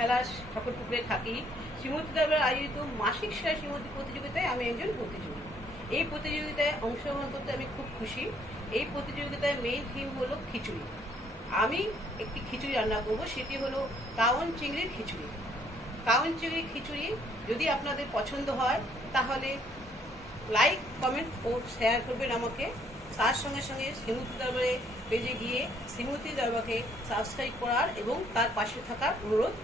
বেহালা ঠাকুরপুকুরে থাকি। শ্রীমতী দরবার আয়োজিত মাসিক সেরা শ্রীমতী প্রতিযোগিতায় আমি একজন প্রতিযোগী। এই প্রতিযোগিতায় অংশগ্রহণ করতে আমি খুব খুশি। এই প্রতিযোগিতায় মেইন থিম হলো খিচুড়ি। আমি একটি খিচুড়ি রান্না করব, সেটি হলো কাওন চিংড়ির খিচুড়ি। কাওন চিংড়ির খিচুড়ি যদি আপনাদের পছন্দ হয়, তাহলে লাইক কমেন্ট ও শেয়ার করবেন আমাকে। তার সঙ্গে সঙ্গে শ্রীমতী দরবারে পেজে গিয়ে শ্রীমতী দরবারকে সাবস্ক্রাইব করার এবং তার পাশে থাকার অনুরোধ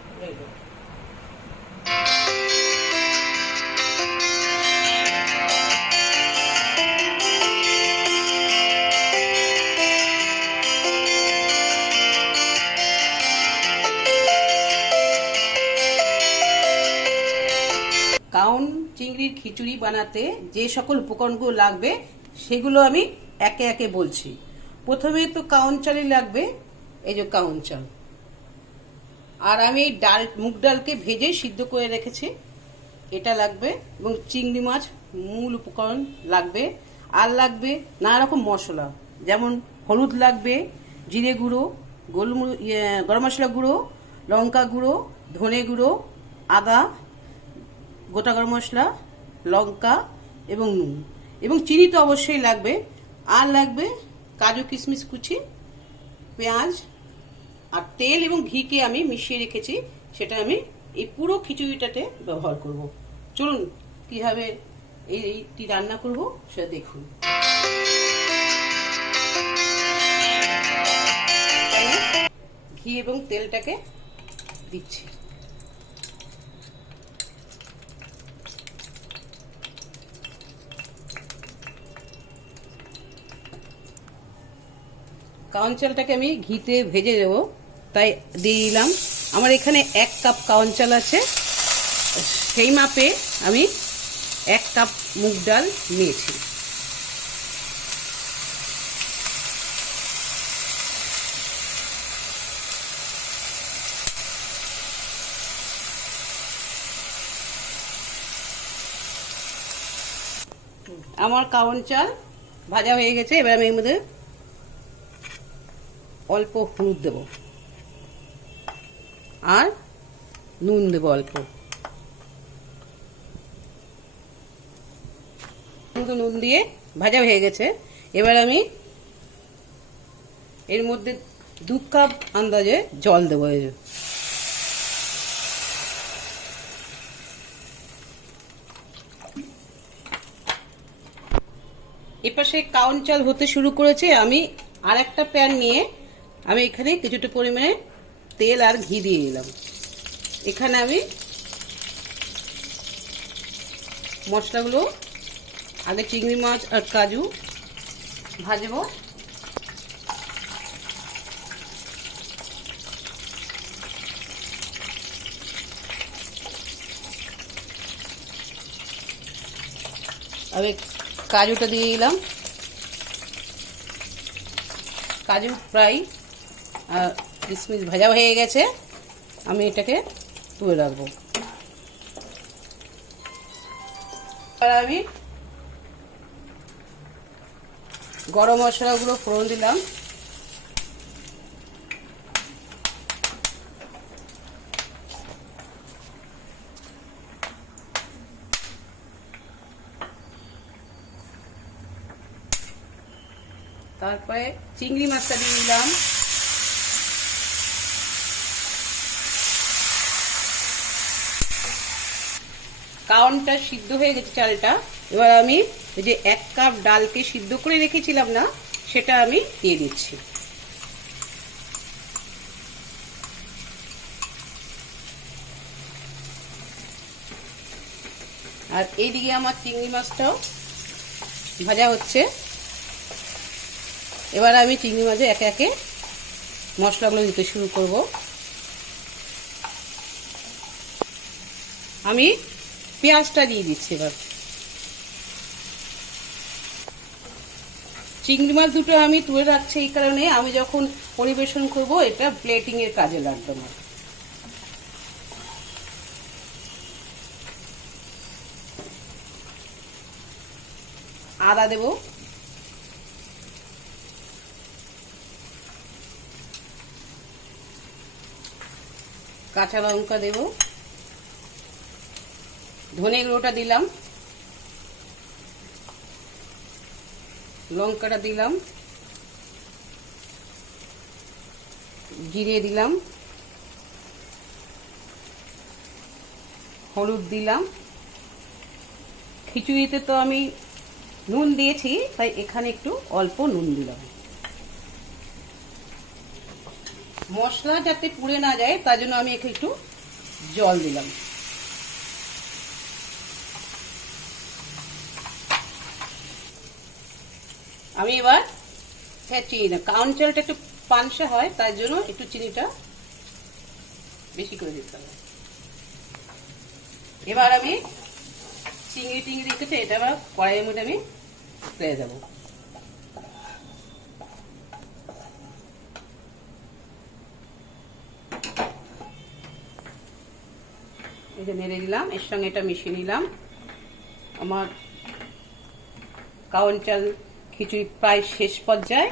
কাউন চিংড়ির খিচুড়ি বানাতে যে সকল উপকরণগুলো লাগবে, সেগুলো আমি একে একে বলছি। প্রথমে তো কাউন চালই লাগবে, এই যে কাউন চাল। আর আমি এই ডাল মুগ ডালকে ভেজে সিদ্ধ করে রেখেছি। এটা লাগবে। এবং চিংড়ি মাছ মূল উপকরণ লাগবে। আর লাগবে নানা রকম মশলা। যেমন হলুদ লাগবে জিরে গুঁড়ো গোলমরিচ ইয়ে, গরম মশলা গুঁড়ো লঙ্কা গুঁড়ো ধনে গুঁড়ো আদা গোটা গরম মশলা লঙ্কা এবং নুন। এবং চিনি তো অবশ্যই লাগবে। আর লাগবে কাজু কিশমিশ কুচি পেঁয়াজ আর তেল এবং ঘিকে আমি মিশিয়ে রেখেছি, সেটা আমি এই পুরো খিচুড়িটাতে ব্যবহার করব। চলুন, কীভাবে এইটি রান্না করব, সেটা দেখুন। ঘি এবং তেলটাকে দিচ্ছি। কাউন চালটাকে আমি ঘিতে ভেজে দেব। তাই দিয়ে দিলাম। আমার এখানে এক কাপ কাউন চাল আছে। সেই মাপে আমি এক কাপ মুগ ডাল নিয়েছি। আমার কাউন চাল ভাজা হয়ে গেছে। এবার আমি এর মধ্যে অল্প হলুদ দেব। আর নুন দেব অল্প। নুন দিয়ে ভাজা হয়ে গেছে। এবার আমি এর মধ্যে দু কাপ আন্দাজে জল দেবো এপাশে কাউন চাল হতে শুরু করেছে। আমি আর একটা প্যান নিয়ে আমি এখানে কিছুটা পরিমাণে তেল আর ঘি দিয়ে দিলাম এখানে আমি মশলাগুলো, আগে চিংড়ি মাছ আর কাজু ভাজবো। আমি কাজুটা দিয়ে দিলাম। কাজু প্রায় আর কিশমিশ ভাজা হয়ে গেছে। আমি এটাকে তুলে রাখব। এবার আমি গরম মশলাগুলো ফোড়ন দিলাম। তারপরে চিংড়ি মাছটা দিয়ে দিলাম। কাউনটা সিদ্ধ হয়ে গেছে চালটা। এবার আমি যে এক কাপ ডালকে সিদ্ধ করে রেখেছিলাম না, সেটা আমি দিয়ে দিচ্ছি। আর এইদিকে আমার চিংড়ি মাছটাও ভাজা হচ্ছে। এবার আমি চিংড়ি মাছে একে একে মশলাগুলো দিতে শুরু করব। আমি পেঁয়াজটা দিয়ে দিচ্ছি এবার। চিংড়ি মাছ দুটো আমি তুলে রাখছি এই কারণে, আমি যখন পরিবেশন করব, এটা প্লেটিং এর কাজে লাগবে না। আদা দেবো। কাঁচা লঙ্কা দেব। ধনে গুঁড়োটা দিলাম। লঙ্কাটা দিলাম। জিরে দিলাম। হলুদ দিলাম। খিচুড়িতে তো আমি নুন দিয়েছি, তাই এখানে একটু অল্প নুন দিলাম। মশলা যাতে পুড়ে না যায়, তার জন্য আমি একটু জল দিলাম। আমি এবার হ্যাঁ চিনি না। কাউন চালটা একটু পানসে হয়, তার জন্য একটু চিনিটা বেশি করে দিতে হবে। এবার আমি চিংড়ি টিংড়ি রেখেছি এটা আবার কড়াইয়ের মধ্যে আমি ফেলে দেবো। এটা নেড়ে দিলাম, এর সঙ্গে এটা মিশিয়ে নিলাম। আমার কাউন চাল খিচুড়ি প্রায় শেষ পর্যায়ে।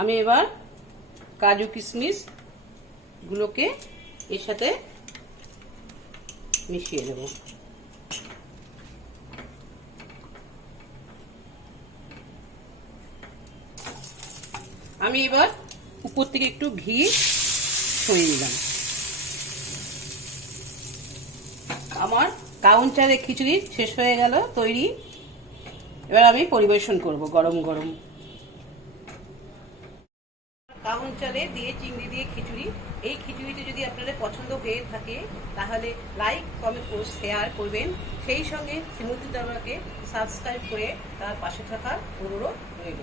আমি এবার কাজু কিশমিশ গুলোকে এর সাথে মিশিয়ে দেব আমি এবার উপর থেকে একটু ঘি ছড়িয়ে দিলাম আমার কাউন চালের খিচুড়ি শেষ হয়ে গেল, তৈরি। এবার আমি পরিবেশন করব গরম গরম। কাউন চালে দিয়ে চিংড়ি দিয়ে খিচুড়ি। এই খিচুড়িটি যদি আপনাদের পছন্দ হয়ে থাকে, তাহলে লাইক, কমেন্ট ও শেয়ার করবেন। সেই সঙ্গে শ্রীমতী দাবাকে সাবস্ক্রাইব করে তার পাশে থাকার অনুরোধ রইল।